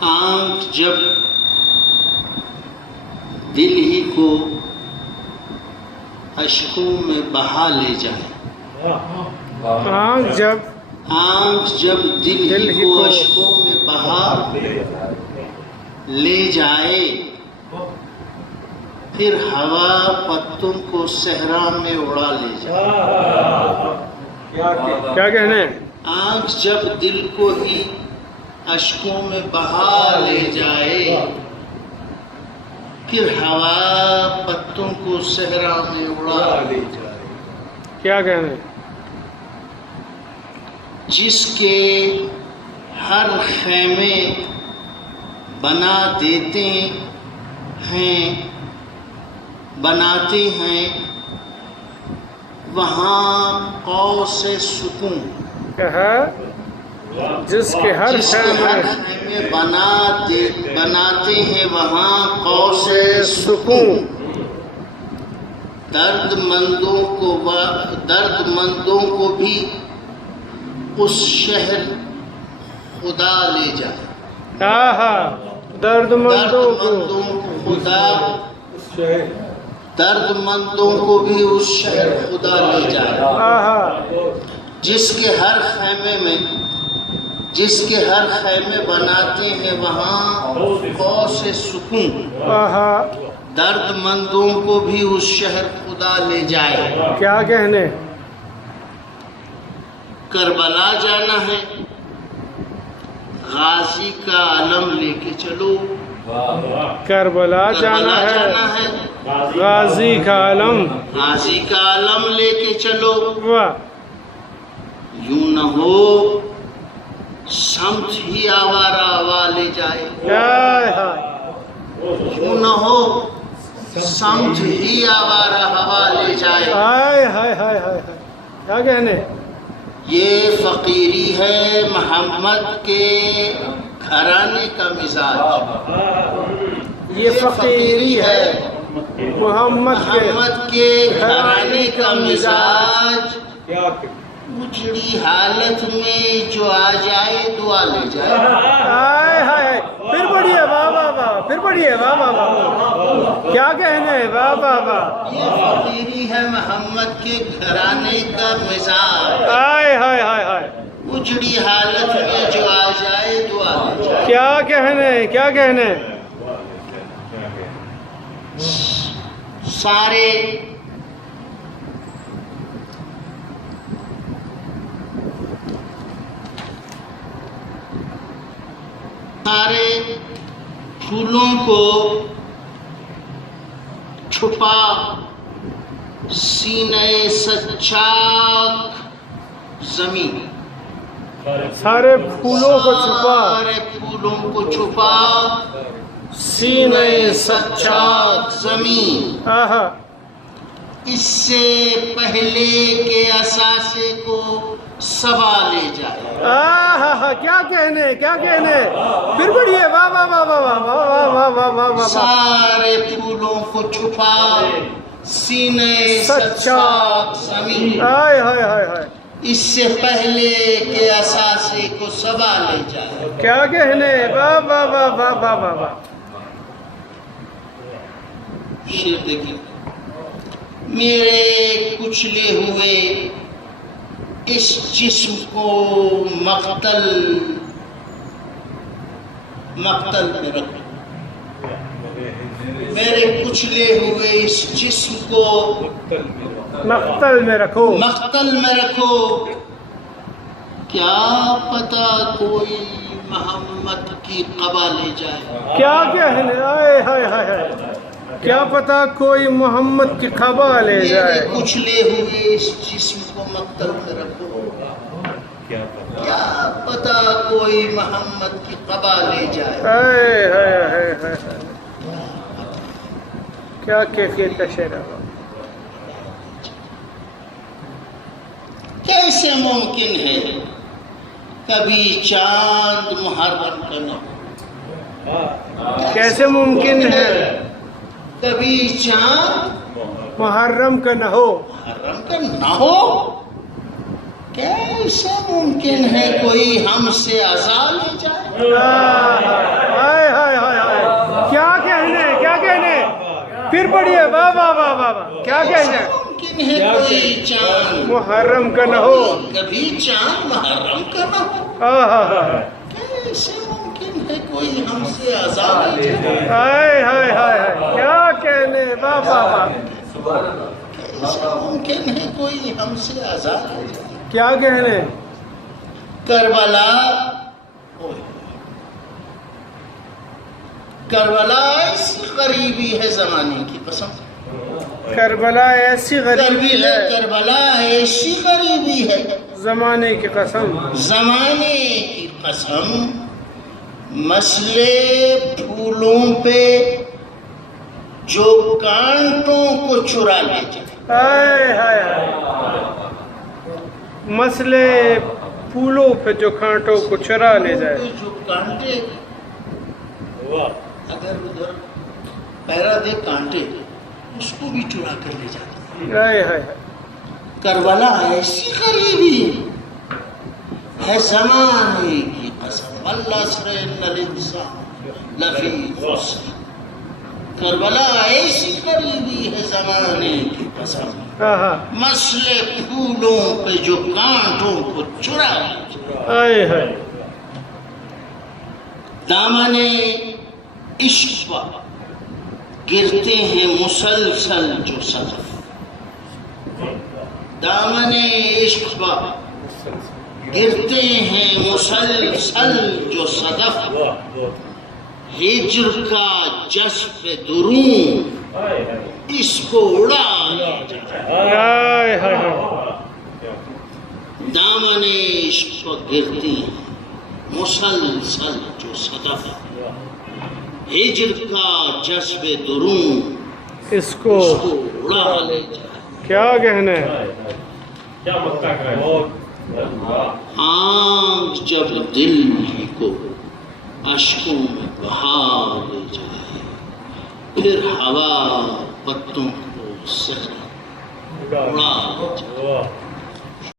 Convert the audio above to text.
آنکھ جب دل ہی کو اشکوں میں بہا لے جائے، آنکھ جب دل ہی کو اشکوں میں بہا لے جائے، پھر ہوا پتوں کو صحرا میں اڑا لے جائے۔ کیا کہنے؟ آنکھ جب دل کو ہی اشکوں میں بہا لے جائے، پھر ہوا پتوں کو صحرا میں اڑا لے جائے۔ کیا کہنے؟ جس کے ہر خیمے بنا دیتے ہیں، بناتے ہیں، وہاں قوس سکون، جس کے ہر خیمے بناتے ہیں، وہاں قوس سکون، درد مندوں کو بھی اس شہر خدا لے جائے۔ درد مندوں کو بھی اس شہر خدا لے جائے، جس کے ہر خیمے بناتے ہیں، وہاں قوس سکون، درد مندوں کو بھی اس شہر خدا لے جائے۔ کیا کہنے؟ کربلا جانا ہے، غازی کا علم لے کے چلو۔ کربلا جانا ہے، غازی کا علم لے کے چلو۔ یوں نہ ہو سمت ہی آوارہ ہوا لے جائے، یوں نہ ہو سمت ہی آوارہ ہوا لے جائے۔ کیا کہنے؟ یہ فقیری ہے محمد کے گھرانے کا مزاج، یہ فقیری ہے محمد کے گھرانے کا مزاج، اجڑی حالت میں جو آ جائے دعا لے جائے۔ پھر بڑھیے، واہ واہ واہ، پھر بڑھیے، واہ واہ واہ، کیا کہنے؟ واہ واہ واہ، یہ فقیری ہے محمد کے گھرانے کا مزاج، اجڑی حالت میں جو آ جائے دعا لے جائے۔ کیا کہنے؟ کیا کہنے؟ سارے پھولوں کو چھپا سینے سچاک زمین، سارے پھولوں کو چھپا سینے سچاک زمین، اس سے پہلے کے اثاثے کو سبا لے جائے۔ کیا کہنے؟ کیا کہنے؟ پھر بڑھیے، واہ واہ واہ واہ واہ واہ واہ واہ واہ، سارے پھولوں کو چھپا سینے سچاک زمین، اس سے پہلے کے اثاثے کو سبا لے جائے۔ کیا کہنے؟ واہ واہ واہ واہ واہ واہ واہ، شعر دیکھیں۔ میرے کچلے ہوئے اس جسم کو مقتل میں رکھو، میرے کچلے ہوئے اس جسم کو مقتل میں رکھو، کیا پتہ کوئی محمد کی قبا لے جائے۔ کیا کہنے؟ کیا پتہ کوئی محمد کی قبا لے جائے۔ میرے کچلے ہوئے اس جسم کو مقتل میں رکھو، کیا پتہ کوئی محمد کی قبا لے جائے۔ کیا کیفیت کا شعر ہے؟ کیسے ممکن ہے کبھی چاند محرم کا نہ ہو؟ کیسے ممکن ہے کبھی چاند محرم کا نہ ہو؟ کیسے ممکن ہے کوئی ہم سے عزا لے جائے؟ پھر پڑھیے واہ واہ واہ واہ واہ کیا کہنا ہے ممکن ہے کوئی چاند محرم کا نہ ہو کبھی چاند محرم کا نہ ہو کیسے ممکن ہے کوئی ہم سے آزاد ہو جائے ہائے ہائے ہائے ہائے کیا کہنے واہ واہ واہ کیسے ممکن ہے کوئی ہم سے آزاد ہو جائے کیا کہنے کربلا ایسی غریبی ہے زمانے کی قسم کربلا ایسی غریبی ہے کربلا ایسی غریبی ہے زمانے کی قسم زمانے کی قسم مسئلے پھولوں پہ جو کانٹوں کو چرا لے جائے ہائے ہائے ہائے مسئلے پھولوں پہ جو کانٹوں کو چرا لے جائے جو کانٹے اگر ادھر پیرا دے کانٹے اس کو بھی چرا کر لے جاتے ہائے ہائے کربلا ایسی غریبی ہے زمانے کی قسم والعصر ان الانسان لفی خسر کربلا ایسی غریبی ہے زمانے کی قسم مسئلے پھولوں پہ جو کانٹوں کو چرا لے ہائے ہائے دامن عشق پر گرتے ہیں مسلسل جو صدف دامن عشق پر گرتے ہیں مسلسل جو صدف ہجر کا جذب درون اس کو اڑا دامن عشق پر گرتے ہیں مسلسل جو صدف ہجر کا جذب درون اس کو اڑا لے جائے کیا کہنے آنکھ جب دل ہی کو اشکوں میں بہا لے جائے پھر ہوا پتوں کو سحر اڑا لے جائے